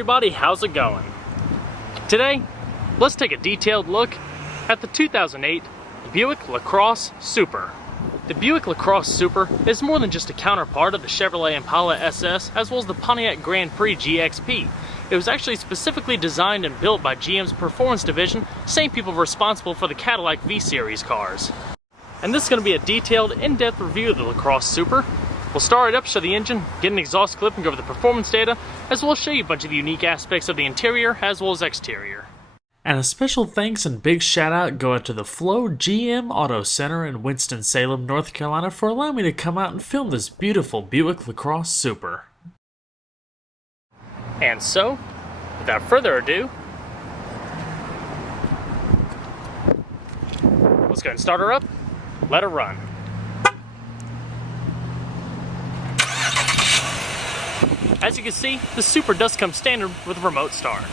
everybody, how's it going? Today, let's take a detailed look at the 2008 Buick LaCrosse Super. The Buick LaCrosse Super is more than just a counterpart of the Chevrolet Impala SS as well as the Pontiac Grand Prix GXP. It was actually specifically designed and built by GM's Performance Division, same people responsible for the Cadillac V-Series cars. And this is going to be a detailed, in-depth review of the LaCrosse Super. We'll start it up, show the engine, get an exhaust clip, and go over the performance data, as well as show you a bunch of the unique aspects of the interior as well as exterior. And a special thanks and big shout out go out to the Flow GM Auto Center in Winston-Salem, North Carolina for allowing me to come out and film this beautiful Buick LaCrosse Super. And so, without further ado, let's go ahead and start her up, let her run. As you can see, the Super does come standard with a remote start.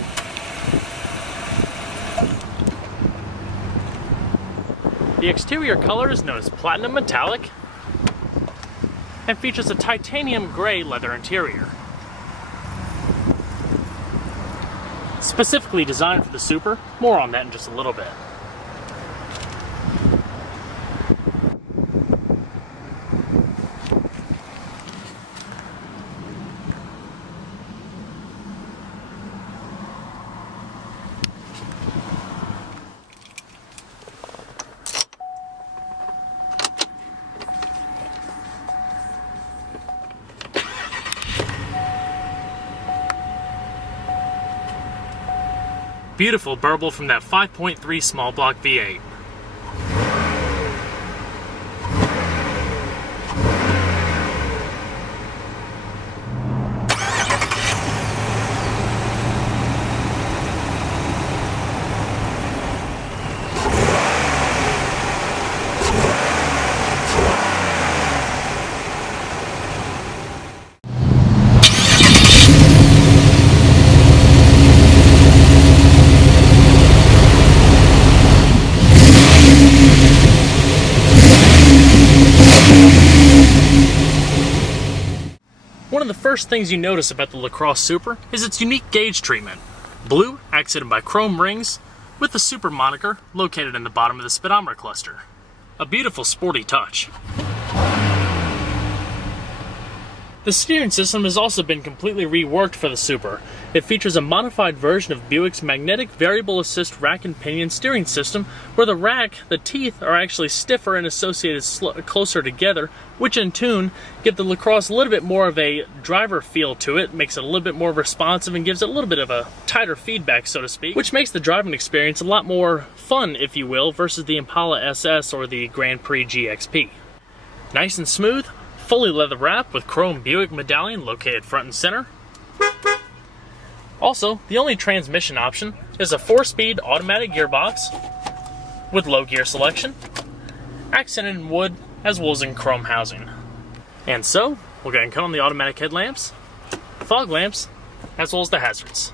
The exterior color is known as Platinum Metallic and features a titanium gray leather interior. Specifically designed for the Super, more on that in just a little bit. Beautiful burble from that 5.3 small block V8. One of the first things you notice about the LaCrosse Super is its unique gauge treatment. Blue, accented by chrome rings, with the Super moniker located in the bottom of the speedometer cluster. A beautiful sporty touch. The steering system has also been completely reworked for the Super. It features a modified version of Buick's magnetic variable assist rack and pinion steering system, where the teeth are actually stiffer and associated closer together, which in turn give the LaCrosse a little bit more of a driver feel to it, makes it a little bit more responsive and gives it a little bit of a tighter feedback, so to speak, which makes the driving experience a lot more fun, if you will, versus the Impala SS or the Grand Prix GXP. Nice and smooth. Fully leather wrapped with chrome Buick medallion located front and center. Also, the only transmission option is a 4-speed automatic gearbox with low gear selection, accented in wood as well as in chrome housing. And so, we'll go ahead and cut on the automatic headlamps, fog lamps, as well as the hazards.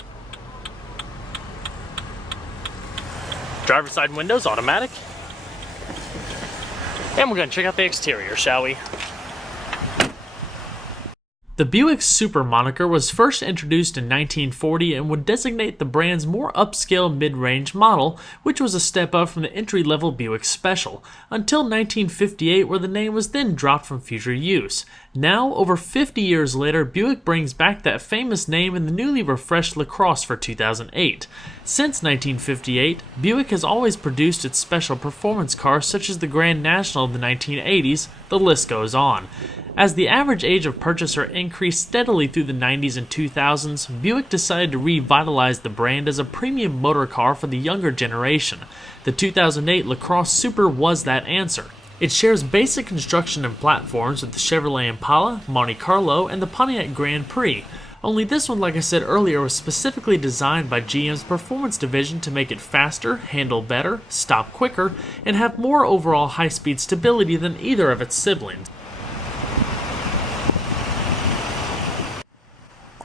Driver's side windows automatic. And we're going to check out the exterior, shall we? The Buick Super moniker was first introduced in 1940 and would designate the brand's more upscale mid-range model, which was a step up from the entry-level Buick Special, until 1958 where the name was then dropped from future use. Now, over 50 years later, Buick brings back that famous name in the newly refreshed LaCrosse for 2008. Since 1958, Buick has always produced its special performance cars such as the Grand National of the 1980s, the list goes on. As the average age of purchaser increased steadily through the 90s and 2000s, Buick decided to revitalize the brand as a premium motor car for the younger generation. The 2008 LaCrosse Super was that answer. It shares basic construction and platforms with the Chevrolet Impala, Monte Carlo, and the Pontiac Grand Prix. Only this one, like I said earlier, was specifically designed by GM's Performance Division to make it faster, handle better, stop quicker, and have more overall high-speed stability than either of its siblings.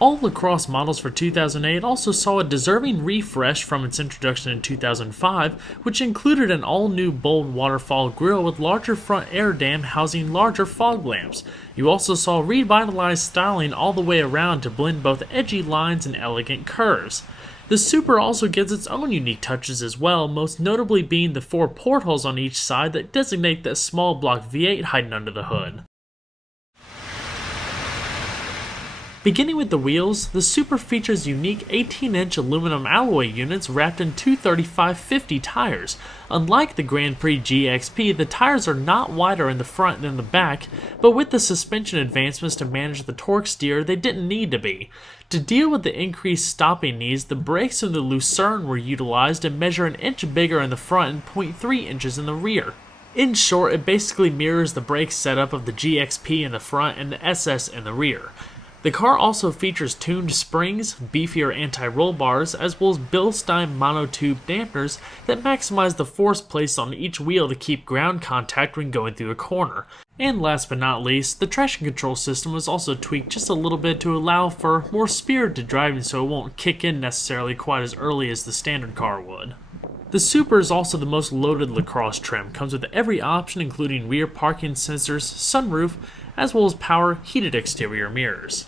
All LaCrosse models for 2008 also saw a deserving refresh from its introduction in 2005, which included an all-new bold waterfall grille with larger front air dam housing larger fog lamps. You also saw revitalized styling all the way around to blend both edgy lines and elegant curves. The Super also gets its own unique touches as well, most notably being the 4 portholes on each side that designate that small block V8 hiding under the hood. Beginning with the wheels, the Super features unique 18-inch aluminum alloy units wrapped in two 35/50 tires. Unlike the Grand Prix GXP, the tires are not wider in the front than the back, but with the suspension advancements to manage the torque steer, they didn't need to be. To deal with the increased stopping needs, the brakes in the Lucerne were utilized and measure an inch bigger in the front and 0.3 inches in the rear. In short, it basically mirrors the brake setup of the GXP in the front and the SS in the rear. The car also features tuned springs, beefier anti-roll bars, as well as Bilstein monotube dampeners that maximize the force placed on each wheel to keep ground contact when going through a corner. And last but not least, the traction control system was also tweaked just a little bit to allow for more spirited driving so it won't kick in necessarily quite as early as the standard car would. The Super is also the most loaded LaCrosse trim, comes with every option including rear parking sensors, sunroof, as well as power heated exterior mirrors.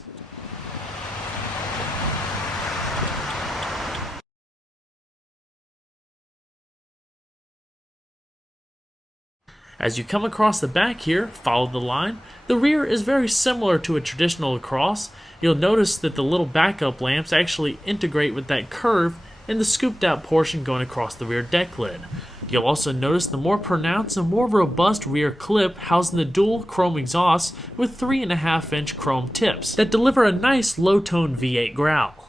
As you come across the back here, follow the line, the rear is very similar to a traditional LaCrosse. You'll notice that the little backup lamps actually integrate with that curve and the scooped out portion going across the rear deck lid. You'll also notice the more pronounced and more robust rear clip housing the dual chrome exhausts with 3.5-inch chrome tips that deliver a nice low-tone V8 growl.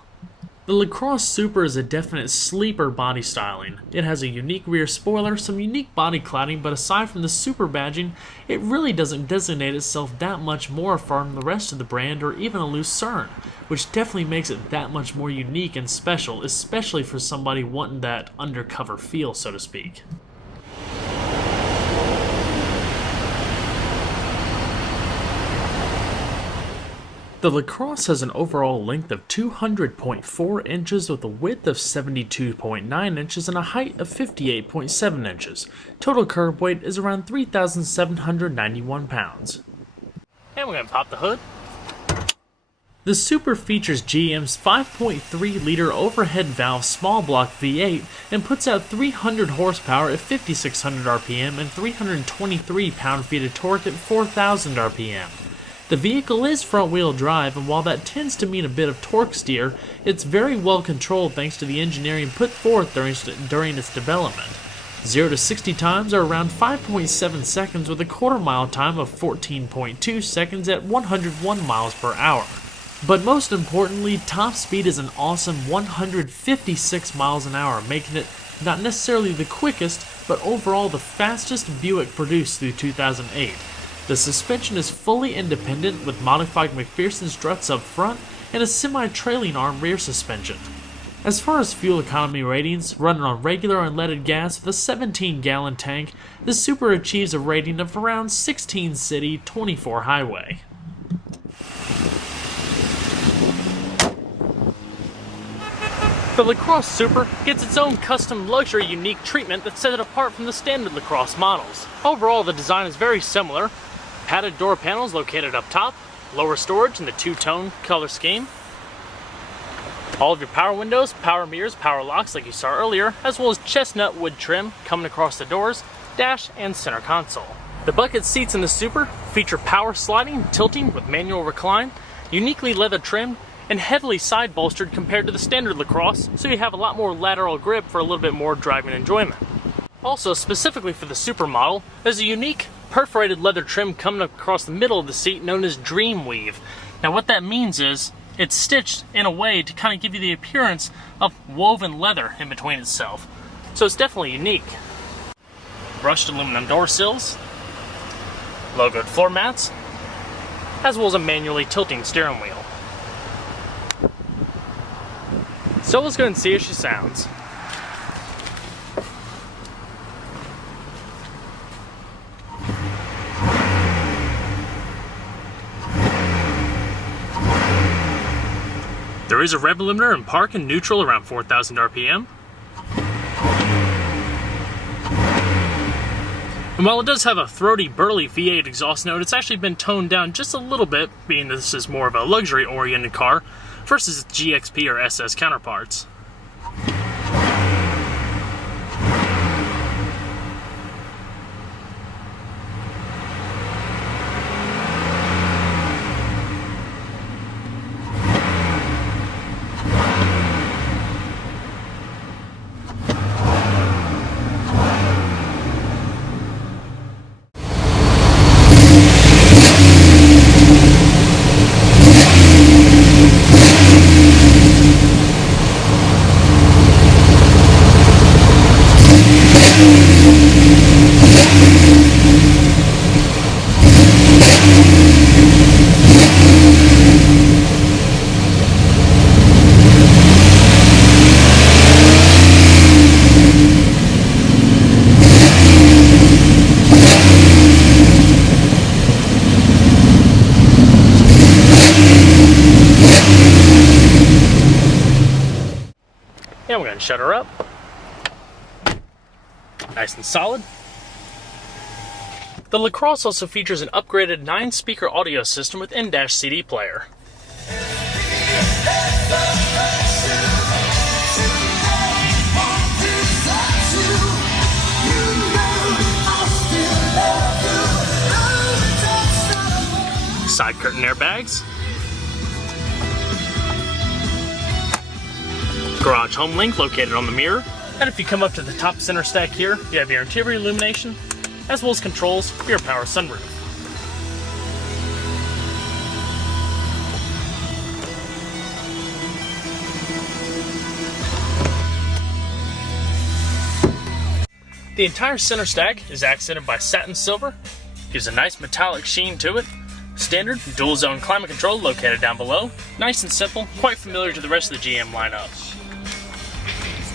The LaCrosse Super is a definite sleeper body styling. It has a unique rear spoiler, some unique body cladding, but aside from the Super badging, it really doesn't designate itself that much more from the rest of the brand or even a Lucerne, which definitely makes it that much more unique and special, especially for somebody wanting that undercover feel, so to speak. The LaCrosse has an overall length of 200.4 inches with a width of 72.9 inches and a height of 58.7 inches. Total curb weight is around 3,791 pounds. And we're going to pop the hood. The Super features GM's 5.3-liter overhead valve small block V8 and puts out 300 horsepower at 5,600 RPM and 323 pound-feet of torque at 4,000 RPM. The vehicle is front-wheel drive, and while that tends to mean a bit of torque steer, it's very well controlled thanks to the engineering put forth during its development. 0 to 60 times are around 5.7 seconds with a quarter-mile time of 14.2 seconds at 101 miles per hour. But most importantly, top speed is an awesome 156 miles an hour, making it not necessarily the quickest, but overall the fastest Buick produced through 2008. The suspension is fully independent with modified McPherson struts up front and a semi-trailing arm rear suspension. As far as fuel economy ratings, running on regular unleaded gas with a 17-gallon tank, the Super achieves a rating of around 16 city, 24 highway. The LaCrosse Super gets its own custom luxury unique treatment that sets it apart from the standard LaCrosse models. Overall, the design is very similar. Padded door panels located up top, lower storage in the two-tone color scheme. All of your power windows, power mirrors, power locks like you saw earlier, as well as chestnut wood trim coming across the doors, dash, and center console. The bucket seats in the Super feature power sliding, tilting with manual recline, uniquely leather trimmed, and heavily side bolstered compared to the standard LaCrosse, so you have a lot more lateral grip for a little bit more driving enjoyment. Also, specifically for the Super model, there's a unique perforated leather trim coming across the middle of the seat known as Dream Weave. Now what that means is it's stitched in a way to kind of give you the appearance of woven leather in between itself. So it's definitely unique. Brushed aluminum door sills, logoed floor mats, as well as a manually tilting steering wheel. So let's go and see how she sounds. There is a rev limiter in park and neutral around 4,000 RPM. And while it does have a throaty, burly V8 exhaust note, it's actually been toned down just a little bit, being that this is more of a luxury-oriented car versus its GXP or SS counterparts. And we're going to shut her up. Nice and solid. The LaCrosse also features an upgraded 9-speaker audio system with in-dash CD player. Side curtain airbags. Garage home link located on the mirror. And if you come up to the top center stack here, you have your interior illumination, as well as controls for your power sunroof. The entire center stack is accented by satin silver, gives a nice metallic sheen to it. Standard dual zone climate control located down below. Nice and simple, quite familiar to the rest of the GM lineup.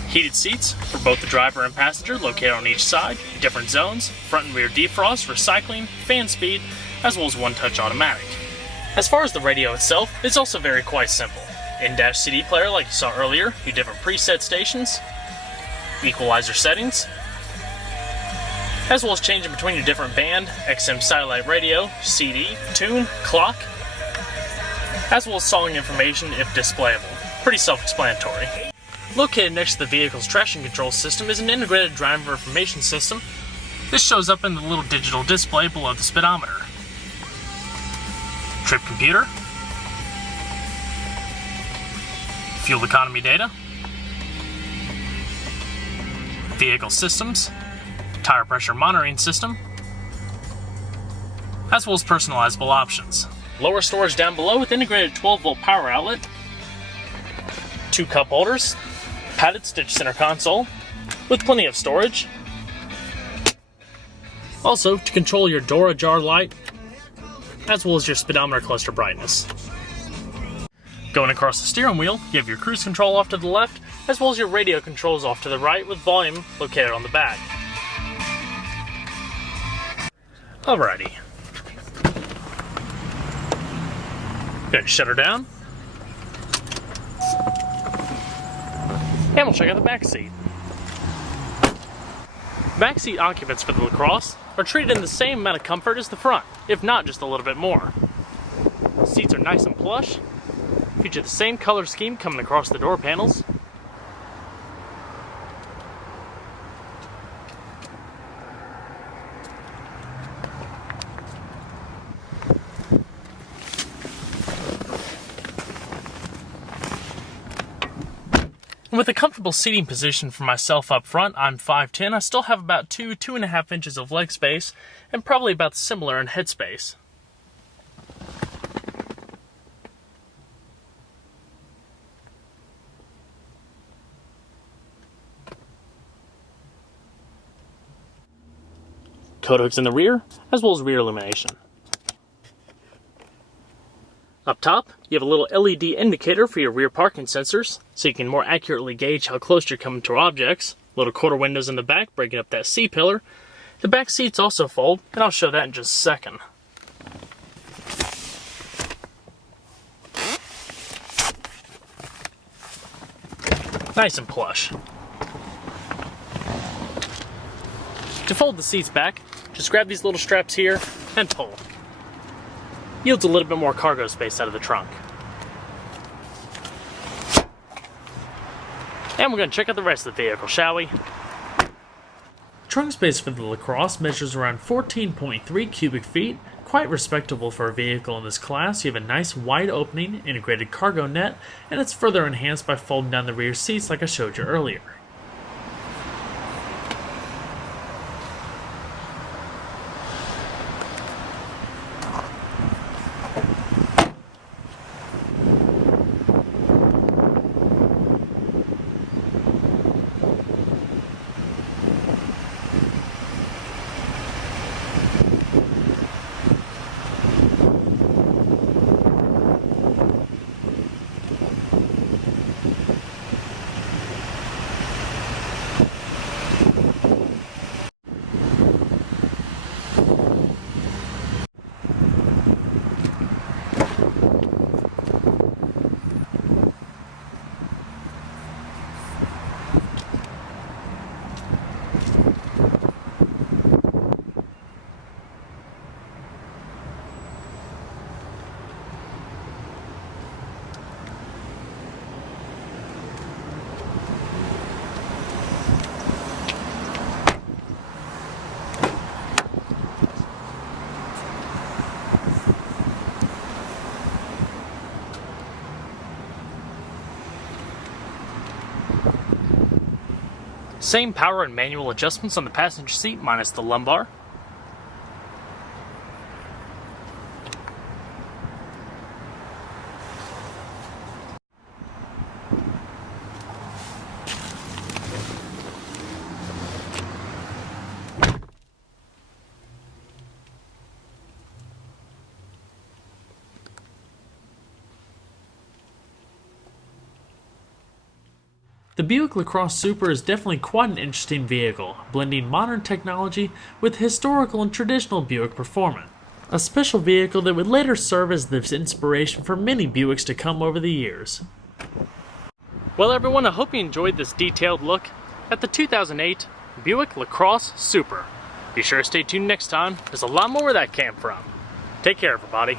Heated seats for both the driver and passenger located on each side, different zones, front and rear defrost, recycling, fan speed, as well as one-touch automatic. As far as the radio itself, it's also quite simple. In-dash CD player like you saw earlier, your different preset stations, equalizer settings, as well as changing between your different band, XM satellite radio, CD, tune, clock, as well as song information if displayable. Pretty self-explanatory. Located next to the vehicle's traction control system is an integrated driver information system. This shows up in the little digital display below the speedometer. Trip computer, fuel economy data, vehicle systems, tire pressure monitoring system, as well as personalizable options. Lower storage down below with integrated 12-volt power outlet, 2 cup holders, padded stitch center console with plenty of storage. Also, to control your door ajar light, as well as your speedometer cluster brightness. Going across the steering wheel, you have your cruise control off to the left, as well as your radio controls off to the right with volume located on the back. Alrighty. Going to shut her down. And we'll check out the back seat. Backseat occupants for the LaCrosse are treated in the same amount of comfort as the front, if not just a little bit more. The seats are nice and plush, feature the same color scheme coming across the door panels. With a comfortable seating position for myself up front, I'm 5'10", I still have about 2.5 inches of leg space, and probably about similar in head space. Coat hooks in the rear, as well as rear illumination. Up top, you have a little LED indicator for your rear parking sensors, so you can more accurately gauge how close you're coming to objects. Little quarter windows in the back, breaking up that C-pillar. The back seats also fold, and I'll show that in just a second. Nice and plush. To fold the seats back, just grab these little straps here and pull. Yields a little bit more cargo space out of the trunk. And we're going to check out the rest of the vehicle, shall we? Trunk space for the LaCrosse measures around 14.3 cubic feet, quite respectable for a vehicle in this class. You have a nice wide opening, integrated cargo net, and it's further enhanced by folding down the rear seats like I showed you earlier. Same power and manual adjustments on the passenger seat minus the lumbar. The Buick LaCrosse Super is definitely quite an interesting vehicle, blending modern technology with historical and traditional Buick performance. A special vehicle that would later serve as the inspiration for many Buicks to come over the years. Well everyone, I hope you enjoyed this detailed look at the 2008 Buick LaCrosse Super. Be sure to stay tuned next time, there's a lot more where that came from. Take care everybody.